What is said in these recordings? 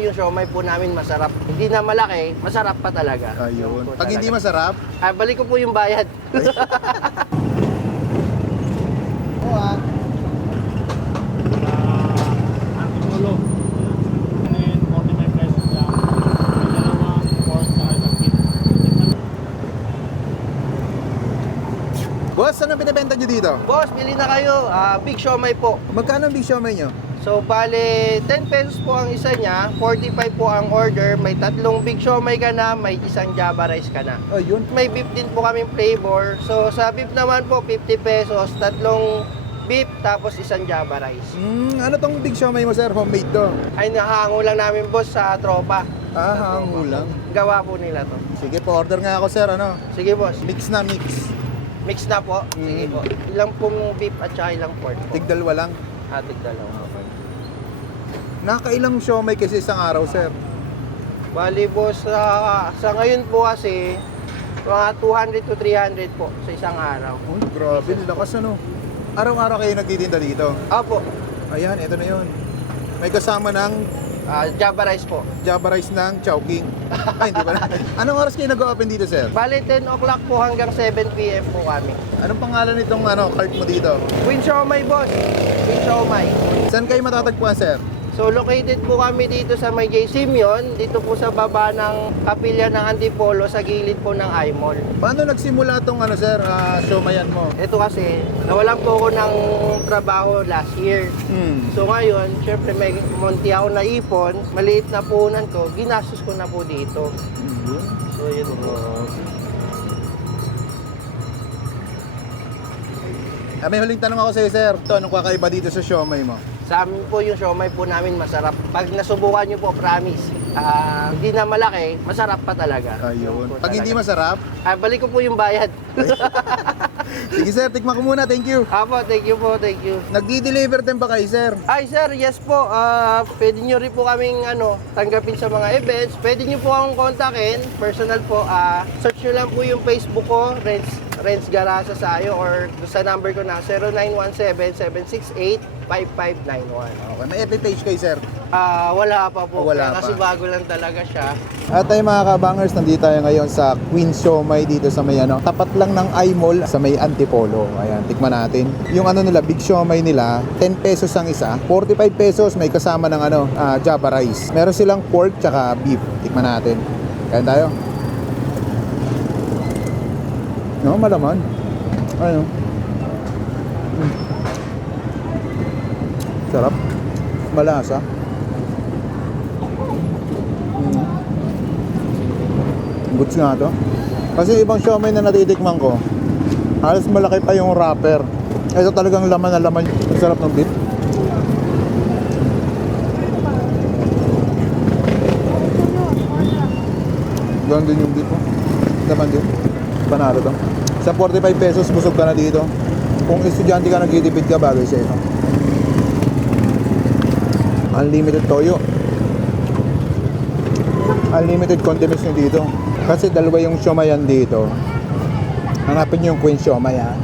Yung siomai po namin masarap. Hindi na malaki, masarap pa talaga. Ayun. Po Pag talaga. hindi masarap, Balik ko po yung bayad. oo ah. Antipolo. And 45 pesos lang. Dalawang pork sa isang beef. Boss, ano binibenta nyo dito? Boss, bili na kayo. Big siomai po. Magkano ang big siomai nyo? So, bale, 10 pesos po ang isa niya, 45 po ang order, may tatlong big siomai ka na, may isang java rice ka na. Ayun. May beef din po kaming flavor. So, sa beef naman po, 50 pesos, tatlong beef, tapos isang java rice. Ano tong big siomai mo, sir? Homemade to. Ay, nakahango lang namin, boss, sa tropa. Hango lang. Gawa po nila to. Sige po, order nga ako, sir. Ano? Sige, boss. Mix na mix. Mix na po. Sige po. Ilang pong beef at saka ilang pork po. Tigdalwa lang. Atig dalawa. Nakailang siomai kasi isang araw, sir? Bali, boss, sa ngayon po kasi, mga 200 to 300 po sa isang araw. Uy, grabe. Lakas ano. Araw-araw kayo nagtitinda dito. Opo, Ayan, ito na yun. May kasama ng java rice po. java rice ng Chowking. Ay, hindi pala. Anong oras kayo nag-open dito, sir? Bali, 10 o'clock po hanggang 7 p.m. po kami. Anong pangalan nitong cart mo dito? Queen Siomai, boss. Queen Siomai. Saan kayo matatagpuan, sir? So, located po kami dito sa May J. Simeon, dito po sa baba ng kapilya ng Antipolo, sa gilid po ng I-Mall. Paano nagsimula itong sir, siomayan mo? Ito kasi, nawalan po ako ng trabaho last year. So ngayon, syempre may munti ako naipon, maliit na puhunan ko, ginastos ko na po dito. So yun po. May huling tanong ako sa iyo, sir. Ito, anong kakaiba dito sa siomai mo? Sa amin po yung siomai po namin masarap. Pag nasubukan nyo po, promise, hindi na malaki, masarap pa talaga. Ayun. Po Pag hindi talaga. masarap, Balik ko po yung bayad. sige sir, tikman ko muna. Thank you. Apo, thank you po, thank you. Nagdi-deliver din ba kayo, sir? Ay sir, yes po. Pwede nyo rin po kaming tanggapin sa mga events. Pwede nyo po akong kontakin, personal po. Search nyo lang po yung Facebook ko, Renz Garasa Sayo, or sa number ko na 0917-768-5591. Okay, may FB page kayo, sir. Wala pa po. Wala Kasi pa. bago lang talaga siya. At tayo mga kabangers, nandito tayo ngayon sa Queen Siomai dito sa may tapat lang ng I-Mall sa may Antipolo. Ayan, tikman natin. Yung nila, big siomai nila, 10 pesos ang isa, 45 pesos may kasama ng java rice. Meron silang pork tsaka beef. Tikman natin. Kain tayo. No, malaman. Ano? Sarap. Malasa. Goods nga to. Kasi ibang siomai na natitikman ko, halos malaki pa yung wrapper. Ito talagang laman na laman. Ang sarap ng beef. Ganoon din yung beef mo. Laman din. Panalo to. Sa 45 pesos, busog ka na dito. Kung estudyante ka, nagtitipid ka, bagay sa ito. Unlimited toyo. Unlimited condiments nyo dito. Kasi dalawa yung siomayan dito. Hanapin nyo yung Queen Siomai, ha.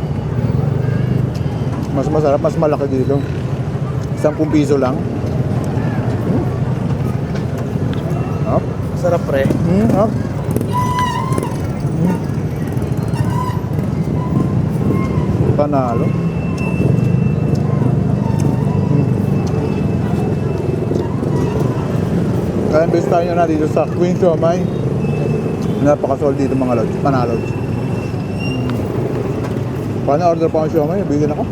Mas masarap, mas malaki dito. 10 piso lang. Hop. Sarap pre. Hop. Panalo. Kaya best tayo na dito sa Queen Siomai. Napaka-solid dito mga lods. Panalo. Paano order pa ang siomai? Bigyan ako.